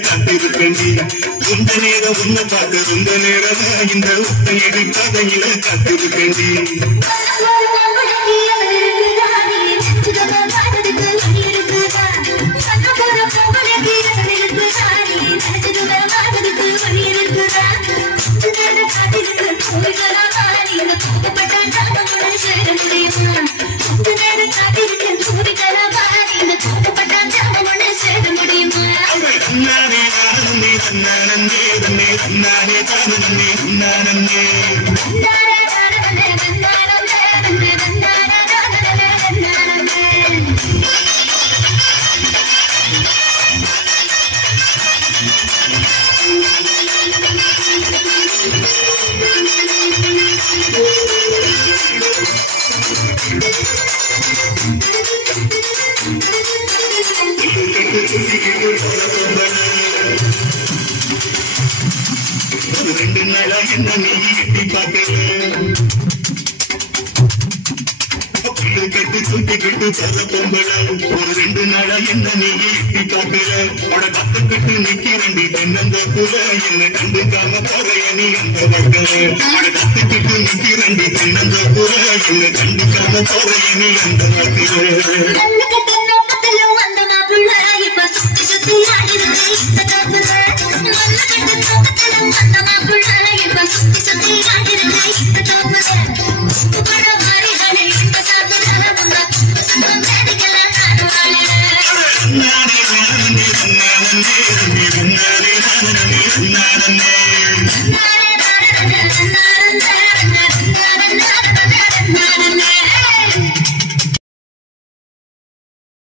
காத்திருக்கண்டி இந்த நேரம் உன்னை பார்க்க ரொம்ப நேரம் இந்த ஒத்தையடி கதையில காத்திருக்கண்டி ரெண்டு நாளா என்ன நீ எட்டி பார்க்கல கட்டு சுட்டி கட்டு தர பொம்பளம் ஒரு ரெண்டு நாளா என்ன நீ எட்டி பார்க்கல உட கத்து கட்டு நிக்கிறண்டி தென்னந்தோப்புல என்ன கண்டுக்காம போறைய நீ அந்த பக்கல உட கத்து கட்டு நிக்கிறண்டி தென்னந்தோப்புல என்ன கண்டுக்காம போறைய நீ அந்த பக்கல